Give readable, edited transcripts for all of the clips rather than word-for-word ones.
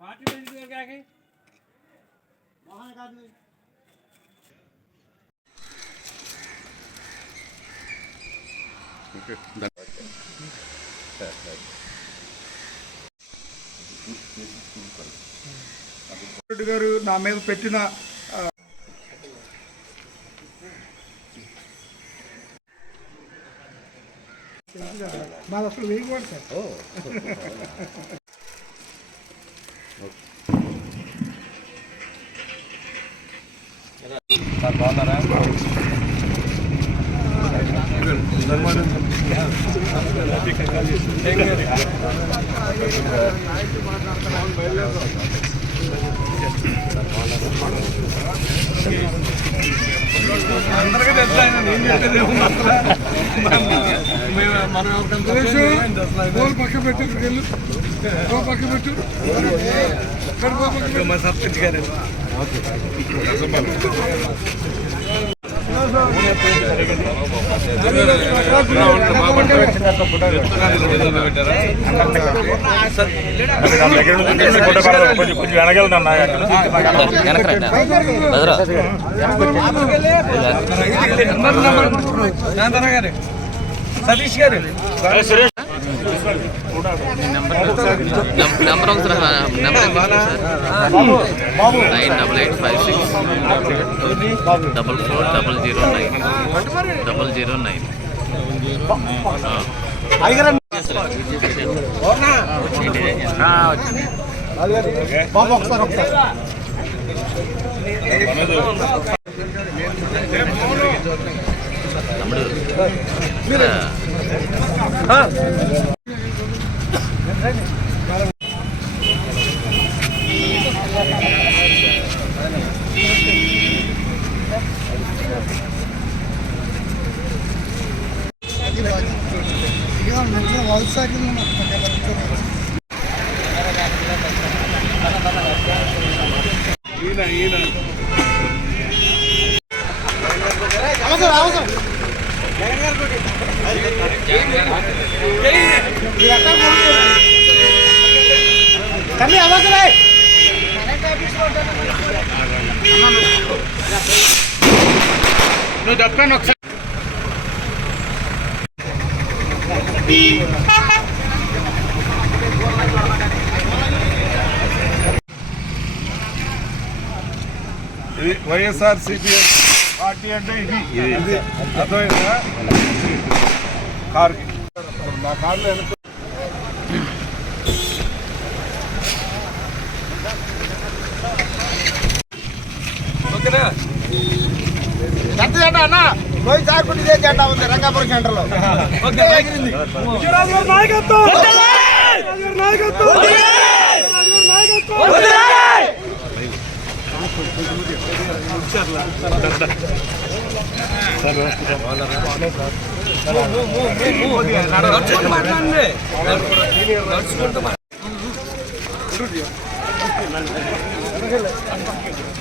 Party में क्या है वहां का आदमी రెడ్డి గారు నా మీద పెట్టిన మాది అసలు వేయకూడదు సార్. సార్ బాగున్నారా? అందరికీ తెలుసు నేను చెప్పేది గోల్ పక్క పెట్టు పక్క పెట్టు మా సర్పంచ్ గారు సతీష్ గారు నెంబర్ ఒకసారి నెంబర్ 985644009009 నువ్వు చెప్పాను ఒకసారి వైఎస్ఆర్ సిపిఎస్ పార్టీ అంటే ఇది అర్థమైందా? కారు నా కారులో వెనక ఓకేనా అన్న పోయి చాకుంటే ఇదే జెండా ఉంది రంగాపురం సెంటర్ లో.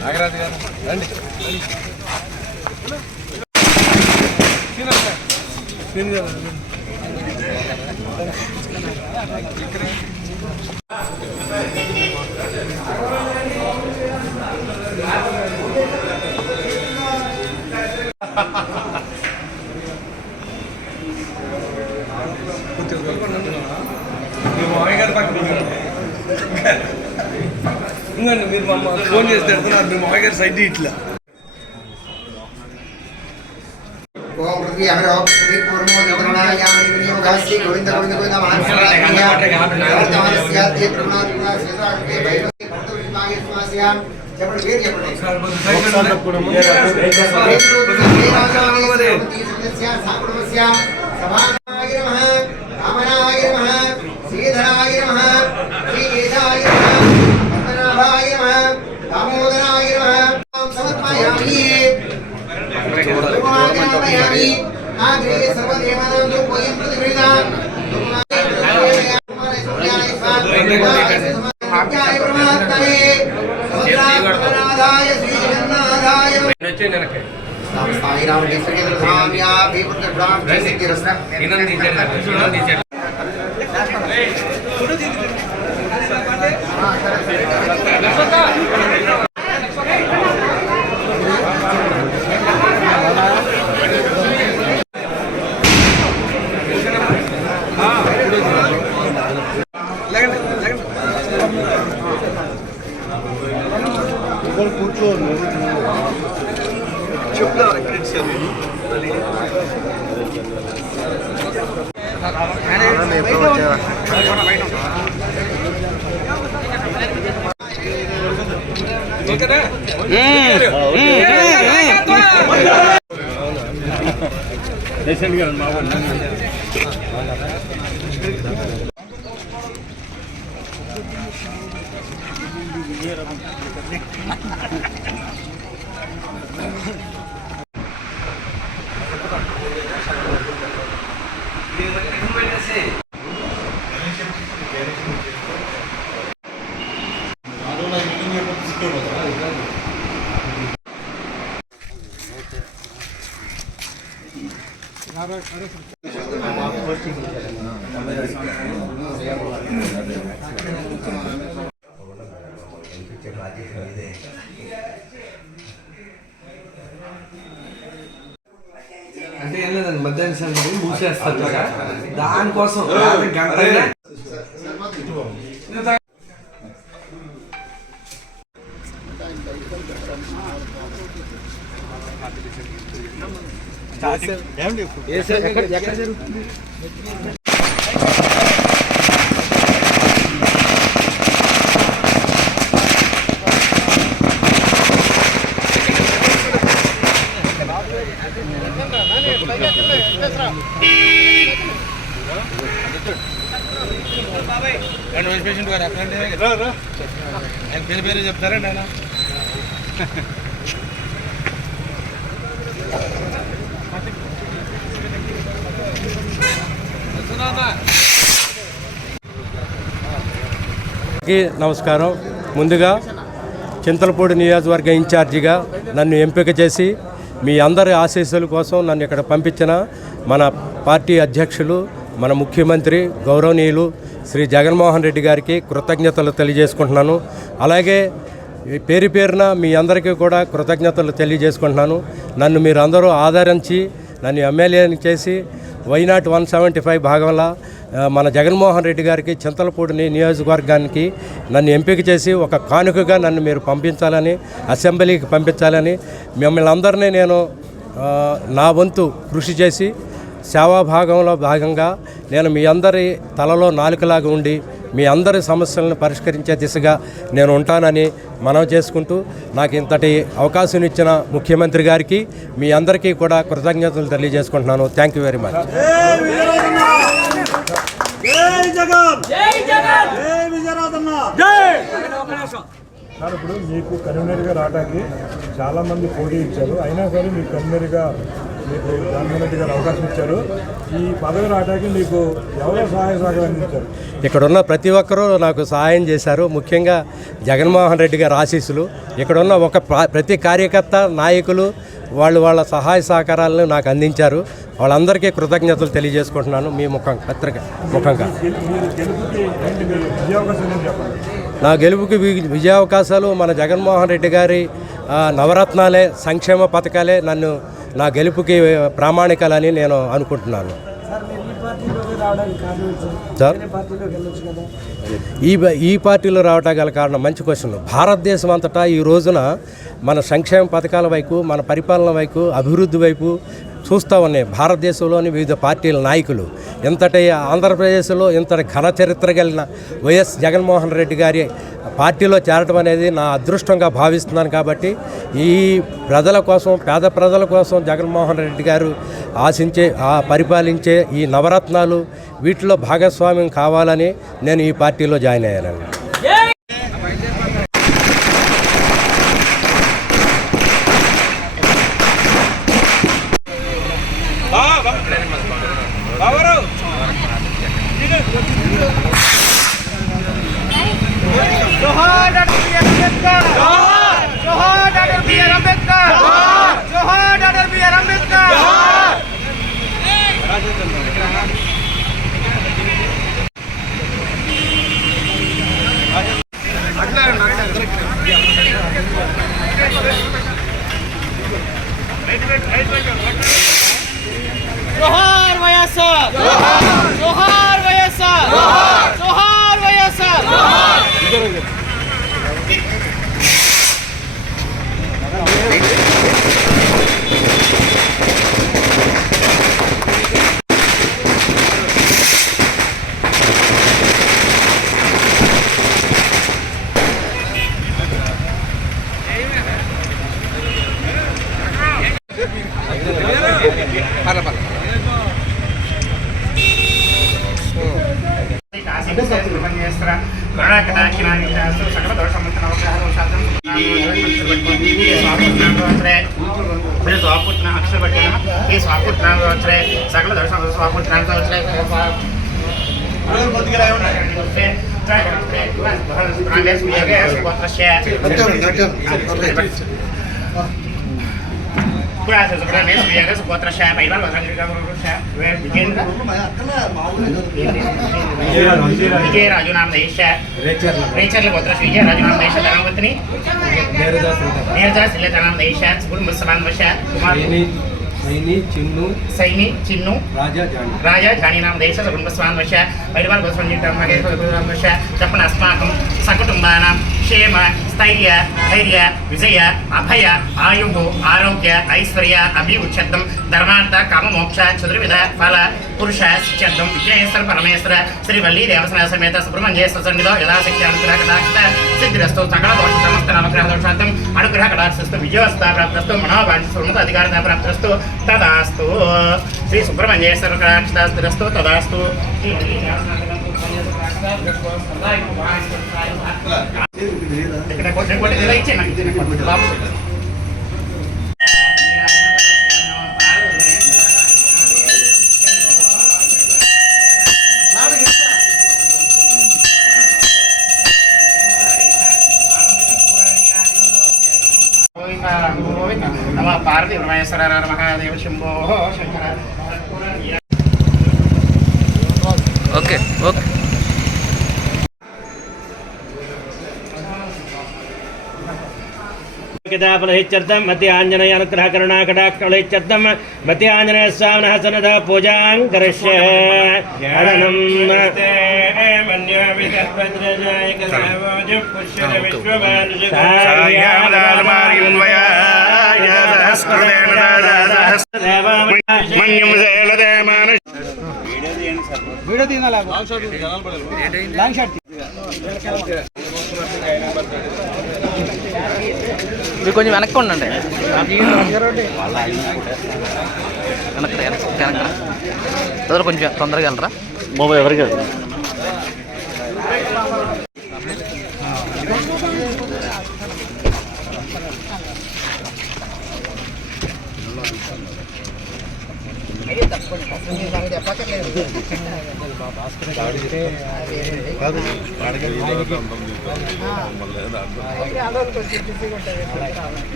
నాగరాజు గారు రండి. మీ మామయ్య గారు పక్కన ఇంకండి మీరు మా ఫోన్ చేసి పెడుతున్నారు. మీ మామయ్య గారు సైడ్ ఇట్లా అంటే ఏం లేదండి, మధ్యాహ్నం సమయం మూసేస్తారు కదా, దానికోసం గంట ఎక్కడ జరుగుతుంది. పేషెంట్ గారు ఎక్కడ పేరు చెప్తారండి ఆయన. నమస్కారం. ముందుగా చింతలపూడి నియోజకవర్గ ఇన్ఛార్జిగా నన్ను ఎంపిక చేసి మీ అందరి ఆశీస్సుల కోసం నన్ను ఇక్కడ పంపించిన మన పార్టీ అధ్యక్షులు, మన ముఖ్యమంత్రి గౌరవనీయులు శ్రీ జగన్మోహన్ రెడ్డి గారికి కృతజ్ఞతలు తెలియజేసుకుంటున్నాను. అలాగే పేరు పేరున మీ అందరికీ కూడా కృతజ్ఞతలు తెలియజేసుకుంటున్నాను. నన్ను మీరు అందరూ ఆదరించి నన్ను ఎమ్మెల్యేని చేసి వైనాట్ 175 భాగంలో మన జగన్మోహన్ రెడ్డి గారికి చింతలపూడి నియోజకవర్గానికి నన్ను ఎంపిక చేసి ఒక కానుకగా నన్ను మీరు పంపించాలని, అసెంబ్లీకి పంపించాలని మిమ్మల్ని అందరినీ నేను నా వంతు కృషి చేసి సేవాభాగంలో భాగంగా నేను మీ అందరి తలలో నాలుకలాగా ఉండి మీ అందరి సమస్యలను పరిష్కరించే దిశగా నేను ఉంటానని మనవి చేసుకుంటూ నాకు ఇంతటి అవకాశం ఇచ్చిన ముఖ్యమంత్రి గారికి మీ అందరికీ కూడా కృతజ్ఞతలు తెలియజేసుకుంటున్నాను. Thank you very much. Sir, ఇప్పుడు మీకు కన్వీనర్గా రావడానికి చాలామంది పోటీ ఇచ్చారు, అయినా సరే మీకు కన్వీనర్గా మీకు జగన్మోహన్ రెడ్డి గారు అవకాశం ఇచ్చారు. ఈ పదవి రావడానికి మీకు ఎవరో సహాయ సహకారం అందించారు? ఇక్కడున్న ప్రతి ఒక్కరూ నాకు సహాయం చేశారు. ముఖ్యంగా జగన్మోహన్ రెడ్డి గారి ఆశీస్సులు. ఇక్కడున్న ప్రతి కార్యకర్త, నాయకులు వాళ్ళ సహాయ సహకారాలను నాకు అందించారు. వాళ్ళందరికీ కృతజ్ఞతలు తెలియజేసుకుంటున్నాను మీ ముఖంగా. నా గెలుపుకి విజయావకాశాలు మన జగన్మోహన్ రెడ్డి గారి నవరత్నాలే, సంక్షేమ పథకాలే నా గెలుపుకి ప్రామాణికాలని నేను అనుకుంటున్నాను. సార్, ఈ పార్టీలో రావటం గల కారణం మంచి క్వశ్చన్. భారతదేశం అంతటా ఈ రోజున మన సంక్షేమ పథకాల వైపు, మన పరిపాలన వైపు, అభివృద్ధి వైపు చూస్తూ ఉన్నాయి భారతదేశంలోని వివిధ పార్టీల నాయకులు. ఇంతటి ఆంధ్రప్రదేశ్లో ఇంతటి ఘన చరిత్ర కలిగిన వైఎస్ జగన్మోహన్ రెడ్డి గారి పార్టీలో చేరటం అనేది నా అదృష్టంగా భావిస్తున్నాను. కాబట్టి ఈ ప్రజల కోసం, పేద ప్రజల కోసం జగన్మోహన్ రెడ్డి గారు పరిపాలించే ఈ నవరత్నాలు వీటిలో భాగస్వామ్యం కావాలని నేను ఈ పార్టీలో జాయిన్ అయ్యానండి. జోహార్ డాక్టర్ బిఆర్ అంబేద్కర్ జోహార్ డాక్టర్ బిఆర్ అంబేద్కర్ జోహార్ డాక్టర్ బిఆర్ అంబేద్కర్ జోహార్ వైఎస్ఆర్ జోహార్ వైఎస్ఆర్ జోహార్ వైఎస్ఆర్ సకల దర్శనం విజయరాజు నామ దేశ రేచర్ల గోత్ర విజయరాజు నామ దేశ ధనవతిని నీరజ నామ దేశ కుటుంబ సమాన్వశ కుమార్ सैनी चिन्नु राजा जानी नाम देश कुटुंबस्वान्वश परिवार गोस्वामीवश तपन अस्माकं सकुटुम्बानां क्षेम स्थैर्य धैर्य विजय अभय आयुः आरोग्य ऐश्वर्य अभिवृद्धं धर्मार्थ काममोक्ष चतुर्विध फल पुरुष सिद्ध्यर्थं विघ्नेश्वर परमेश्वर श्री वल्ली देवसेना समेत सुब्रह्मण्येश्वर सन्निधौ यथाशक्ति अनुग्रह कटाक्ष सिद्धिरस्तु सकल दोष समस्त नवग्रह दोषार्थं अनुग्रह कटाक्षस्तु विजयोस्ता प्राप्तस्तु मनोवांछित उन्नत अधिकारता प्राप्तस्तु तदास्तु श्री सुब्रह्मण्येश्वर कटाक्षस्तु तदास्तु नमः पार्वती परमेश्वर महादेव शंभो शंकर ఓకే ఓకే फलहित्यर्थं मध्य आंजनेय अनुग्रह करुणा कटाक्षफलहित्यर्थं मध्य आंजनेय स्वामिनः सन्निधौ पूजां करिष्ये మీరు కొంచెం వెనక్కి ఉండండి వెనక్కి కొంచెం తొందరగా వెళ్ళరా బాబు ఎవరికి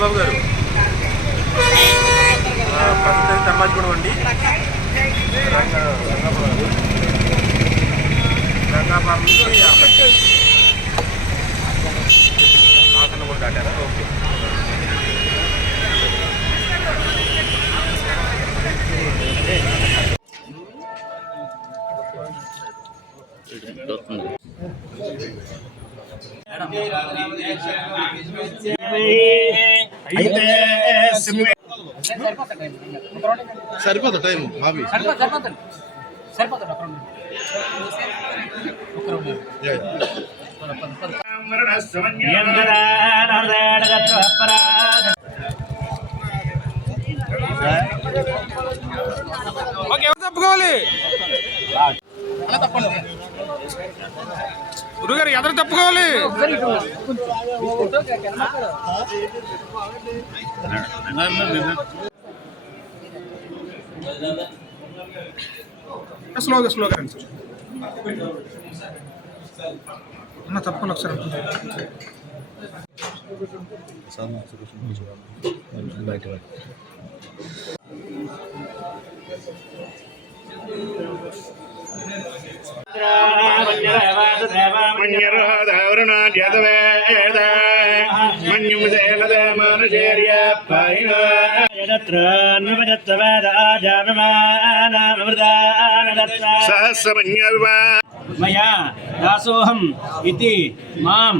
బాబు గారు ప్రస్తుతం సమాజం అండి రంగాపురం నుంచి ఆసన కూడా దాటారా ఓకే సరిపోతా టైం హాబీ చెప్పుకోవాలి. గురుగారు ఎదురు తప్పుకోవాలి. స్లోగా స్లోగా రండి సార్. అన్న తప్పకుండా ఒకసారి మయా దాసోహం ఇతి మాం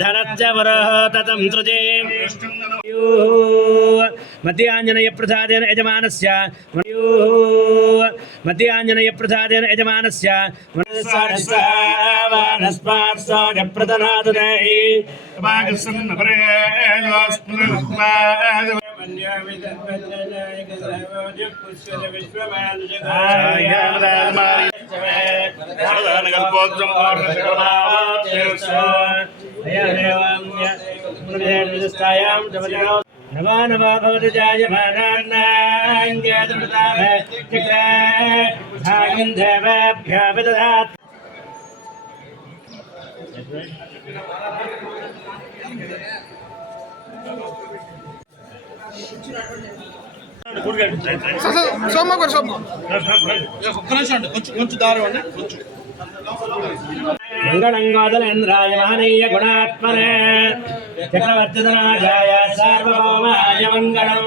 ధనచ్చ వరోహతం సృజే మధ్యాంజనయ ప్రసాదేన యజమానస్య మధ్యాంజనయ ప్రసాదేన యజమానస్య నవా నవా భవతి జాయమానాన్యాదృతాభ్యాభిదధాత్ సోమ గారు సోమ కొంచెం దారి అండి. మంగళంగోదలేంద్రాయ మహనీయ గుణాత్మనే చక్రవర్తిధనాజాయ సార్వభౌమాయ మంగళం.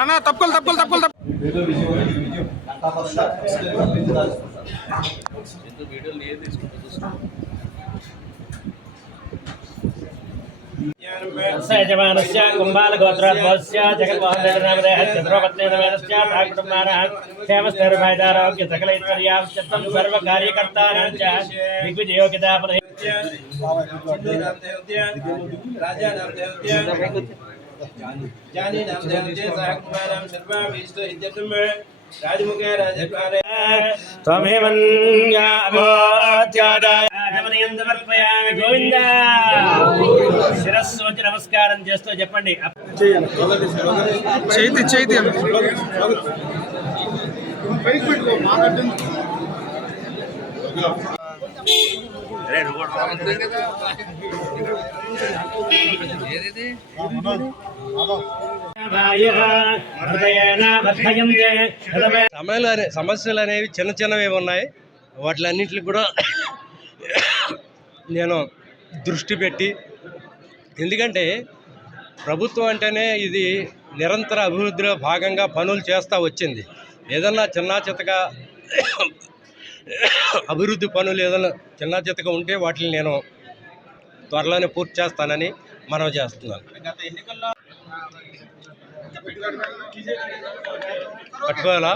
అన్న తప్పులు యజమానస్య కుంభాలగోత్రోద్భవస్య జగన్మోహనరెడ్డినామధేయ చంద్రోపత్నేనవేదస్య ఠాకుటుంబానాః క్షేమస్థైర్యమైదారోగ్య సకలైశ్వర్యావశ్యత్వం సర్వకార్యకర్తానాం చ దిగ్విజయోగితాఫలై సమర్పయామి గోవింద. శిరస్సు వచ్చి నమస్కారం చేస్తూ చెప్పండి. చేతి సమస్యలు అనేవి చిన్న చిన్నవి ఉన్నాయి. వాటిలన్నింటికి కూడా నేను దృష్టి పెట్టి, ఎందుకంటే ప్రభుత్వం అంటేనే ఇది నిరంతర అభివృద్ధిలో భాగంగా పనులు చేస్తూ వచ్చింది. ఏదన్నా చిన్నా చితగా అభివృద్ధి పనులు ఏదైనా చిన్నా చితగా ఉంటే వాటిని నేను త్వరలోనే పూర్తి చేస్తానని మనవి చేస్తున్నాను. పట్టుకోవాలా?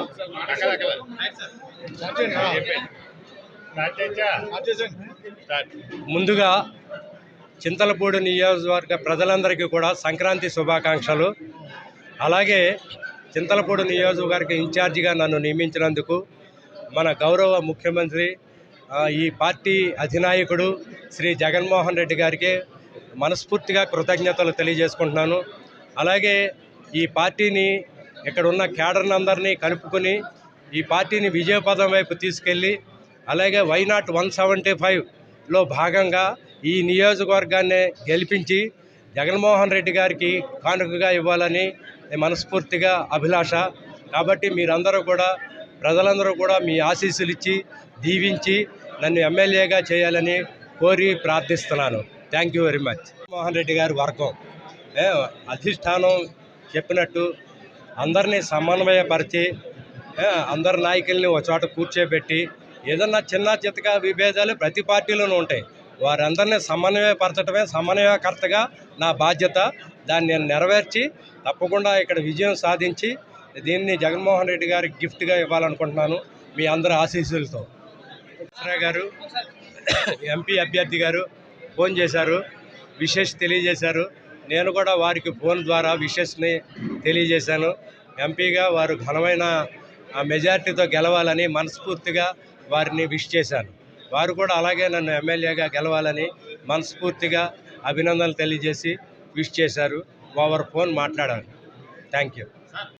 ముందుగా చింతలపూడి నియోజకవర్గ ప్రజలందరికీ కూడా సంక్రాంతి శుభాకాంక్షలు. అలాగే చింతలపూడి నియోజకవర్గ ఇన్ఛార్జిగా నన్ను నియమించినందుకు మన గౌరవ ముఖ్యమంత్రి, ఈ పార్టీ అధినాయకుడు శ్రీ జగన్మోహన్ రెడ్డి గారికి మనస్ఫూర్తిగా కృతజ్ఞతలు తెలియజేసుకుంటున్నాను. అలాగే ఈ పార్టీని, ఇక్కడ ఉన్న క్యాడర్ని అందరినీ కలుపుకొని ఈ పార్టీని విజయపథం వైపు తీసుకెళ్ళి, అలాగే వైనాట్ 175లో భాగంగా ఈ నియోజకవర్గాన్ని గెలిపించి జగన్మోహన్ రెడ్డి గారికి కానుకగా ఇవ్వాలని మనస్ఫూర్తిగా అభిలాష. కాబట్టి మీరందరూ కూడా, ప్రజలందరూ కూడా మీ ఆశీస్సులు ఇచ్చి దీవించి నన్ను ఎమ్మెల్యేగా చేయాలని కోరి ప్రార్థిస్తున్నాను. Thank you very much. Jaganmohan Reddy గారి వర్గం అధిష్టానం చెప్పినట్టు అందరినీ సమన్వయపరిచి, అందరి నాయకుల్ని ఒక చోట కూర్చోబెట్టి, ఏదన్నా చిన్న చితక విభేదాలు ప్రతి పార్టీలోనూ ఉంటాయి, వారందరినీ సమన్వయపరచడమే సమన్వయకర్తగా నా బాధ్యత. దాన్ని నేను నెరవేర్చి తప్పకుండా ఇక్కడ విజయం సాధించి దీన్ని జగన్మోహన్ రెడ్డి గారికి గిఫ్ట్గా ఇవ్వాలనుకుంటున్నాను మీ అందరి ఆశీస్సులతో. గారు ఎంపీ అభ్యర్థి గారు ఫోన్ చేశారు, విషెస్ తెలియజేశారు. నేను కూడా వారికి ఫోన్ ద్వారా విషెస్ని తెలియజేశాను. ఎంపీగా వారు ఘనమైన మెజార్టీతో గెలవాలని మనస్ఫూర్తిగా వారిని విష్ చేశాను. వారు కూడా అలాగే నన్ను ఎమ్మెల్యేగా గెలవాలని మనస్ఫూర్తిగా అభినందనలు తెలియజేసి విష్ చేశారు. ఓవర్ ఫోన్ మాట్లాడారు. Thank you.